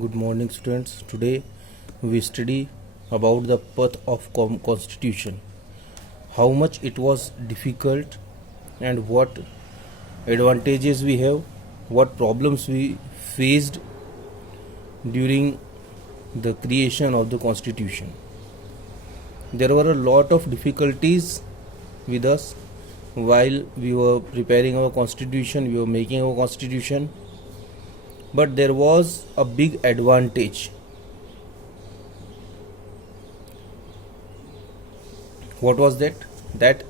Good morning, students. Today we study about the path of constitution, how much it was difficult, and what advantages we have, what problems we faced during the creation of the constitution. There were a lot of difficulties with us while we were preparing our constitution, we were making our constitution, but there was a big advantage. What was that? That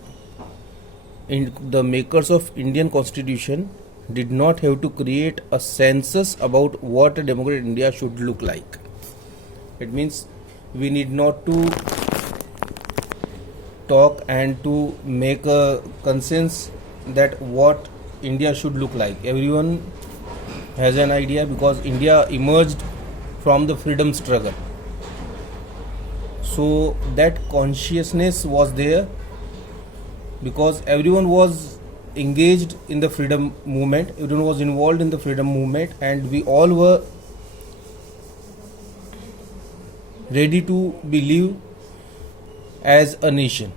the makers of Indian constitution did not have to create a census about what a democratic India should look like. It means we need not to talk and to make a consensus that what India should look like. Everyone has an idea because India emerged from the freedom struggle. So that consciousness was there because everyone was engaged in the freedom movement, everyone was involved in the freedom movement, and we all were ready to believe as a nation.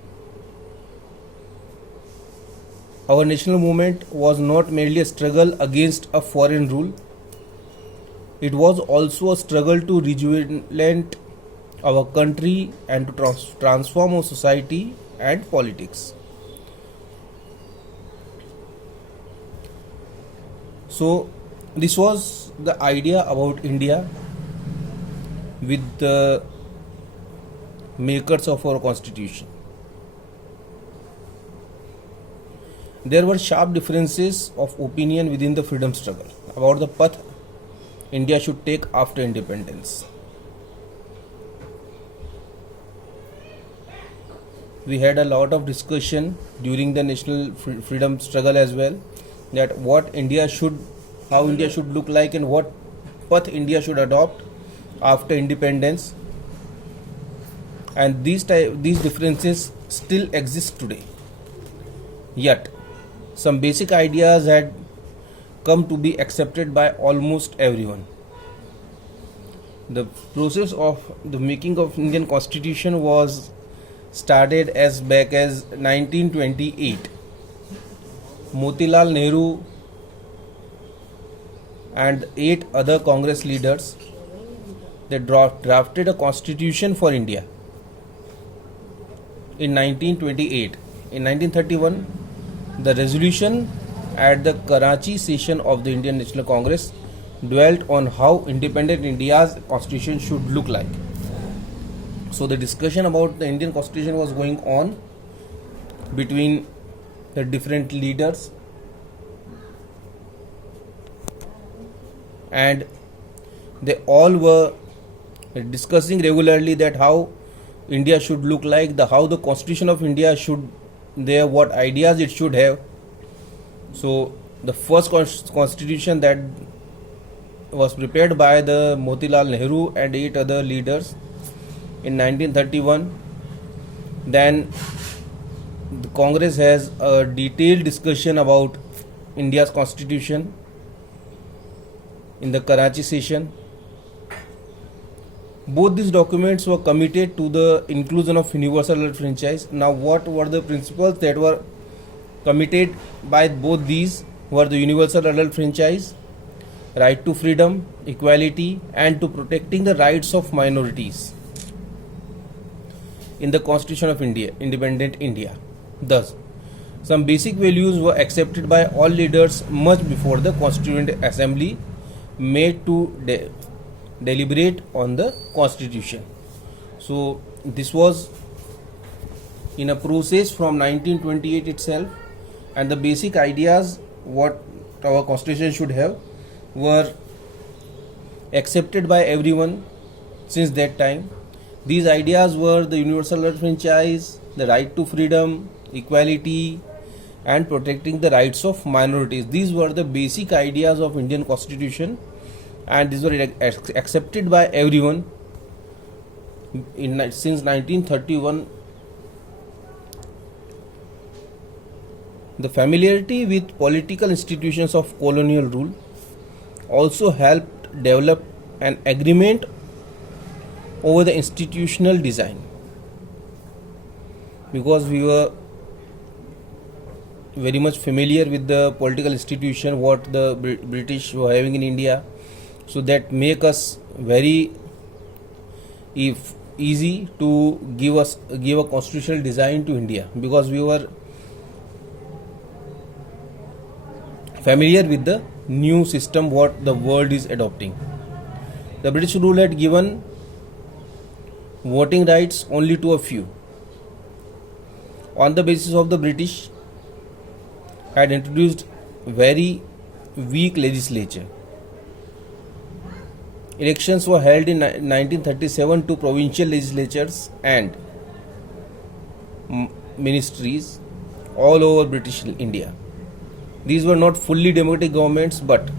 Our national movement was not merely a struggle against a foreign rule, it was also a struggle to rejuvenate our country and to transform our society and politics. So, this was the idea about India with the makers of our constitution. There were sharp differences of opinion within the freedom struggle about the path India should take after independence. We had a lot of discussion during the national freedom struggle as well, that what India should, how India should look like, and what path India should adopt after independence. And these differences still exist today. Yet, some basic ideas had come to be accepted by almost everyone. The process of the making of Indian Constitution was started as back as 1928. Motilal Nehru and 8 other Congress leaders, they drafted a constitution for India in 1928. In 1931, the resolution at the Karachi session of the Indian National Congress dwelt on how independent India's constitution should look like. So the discussion about the Indian constitution was going on between the different leaders, and they all were discussing regularly that how India should look like, how the constitution of India should there, what ideas it should have. So the first constitution that was prepared by the Motilal Nehru and 8 other leaders in 1931. Then the Congress has a detailed discussion about India's constitution in the Karachi session. Both these documents were committed to the inclusion of universal adult franchise. Now, what were the principles that were committed by both these? Were the universal adult franchise, right to freedom, equality, and to protecting the rights of minorities in the Constitution of India, independent India. Thus, some basic values were accepted by all leaders much before the Constituent Assembly made to deliberate on the constitution. So this was in a process from 1928 itself, and the basic ideas what our constitution should have were accepted by everyone since that time. These ideas were the universal adult franchise, the right to freedom, equality, and protecting the rights of minorities. These were the basic ideas of Indian constitution, and these were accepted by everyone since 1931. The familiarity with political institutions of colonial rule also helped develop an agreement over the institutional design, because we were very much familiar with the political institution what the British were having in India, so that make us very easy to give a constitutional design to India, because we were familiar with the new system what the world is adopting. The British rule had given voting rights only to a few. On the basis of the British had introduced very weak legislature. Elections were held in 1937 to provincial legislatures and ministries all over British India. These were not fully democratic governments, but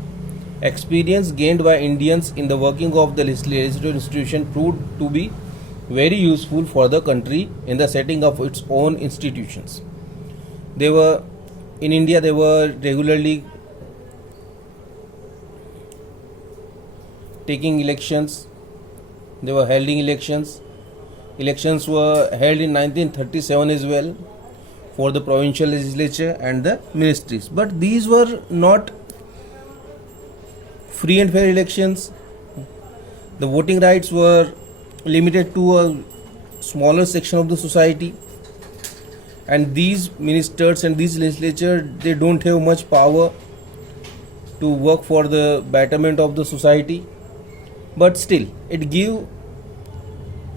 experience gained by Indians in the working of the legislative institution proved to be very useful for the country in the setting of its own institutions. They were in India, they were regularly taking elections, they were holding elections. Elections were held in 1937 as well for the provincial legislature and the ministries, but these were not free and fair elections. The voting rights were limited to a smaller section of the society, and these ministers and these legislature, they don't have much power to work for the betterment of the society, but still it give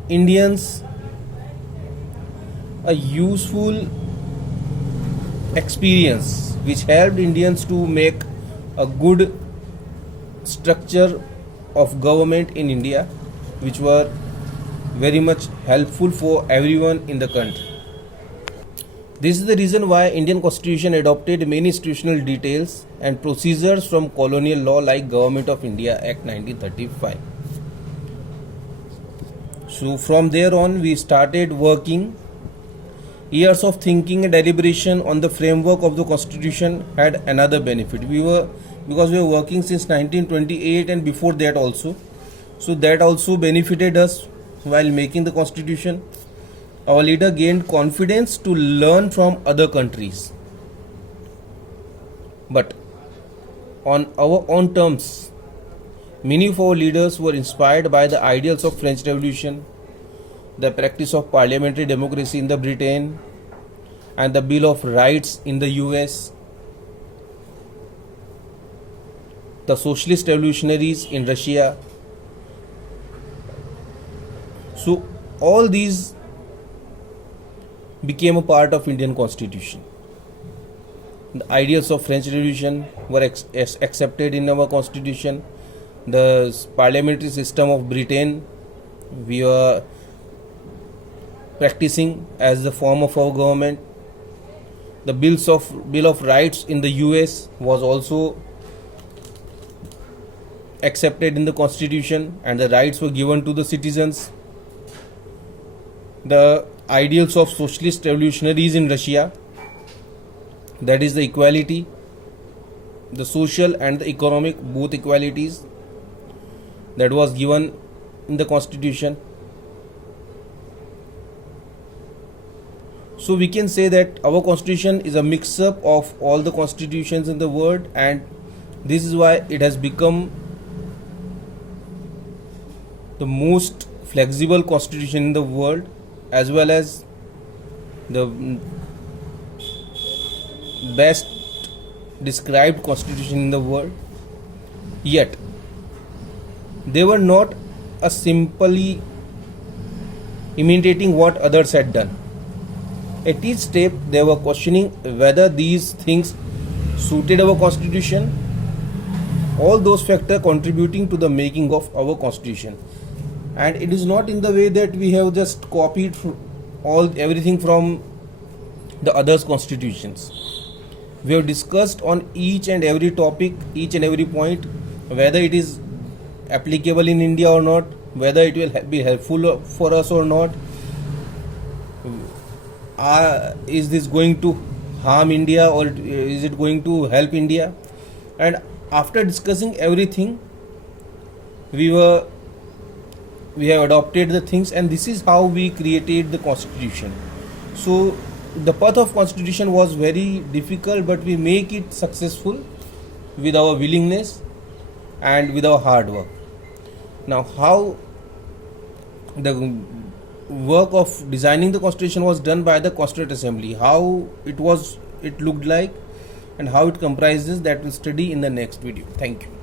Indians a useful experience which helped Indians to make a good structure of government in India, which were very much helpful for everyone in the country. This is the reason why Indian Constitution adopted many institutional details and procedures from colonial law like Government of India Act 1935. So from there on we started working. Years of thinking and deliberation on the framework of the Constitution had another benefit. Because we were working since 1928 and before that also. So that also benefited us while making the Constitution. Our leader gained confidence to learn from other countries, but on our own terms. Many of our leaders were inspired by the ideals of French Revolution, the practice of parliamentary democracy in the Britain, and the Bill of Rights in the US, the socialist revolutionaries in Russia. So all these became a part of Indian Constitution. The ideas of French Revolution were accepted in our Constitution. The parliamentary system of Britain we were practicing as the form of our government. The Bill of Rights in the US was also accepted in the Constitution, and the rights were given to the citizens. The ideals of socialist revolutionaries in Russia, that is the equality, the social and the economic both equalities, that was given in the Constitution. So we can say that our Constitution is a mix-up of all the constitutions in the world, and this is why it has become the most flexible constitution in the world, as well as the best described constitution in the world. Yet they were not a simply imitating what others had done. At each step they were questioning whether these things suited our constitution, all those factors contributing to the making of our constitution. And it is not in the way that we have just copied everything from the others' constitutions. We have discussed on each and every topic, each and every point, whether it is applicable in India or not, whether it will be helpful for us or not. Is this going to harm India or is it going to help India? And after discussing everything, we have adopted the things, and this is how we created the constitution. So the path of constitution was very difficult, but we make it successful with our willingness and with our hard work. Now, how the work of designing the constitution was done by the Constituent Assembly, how it looked like, and how it comprises, that we'll study in the next video. Thank you.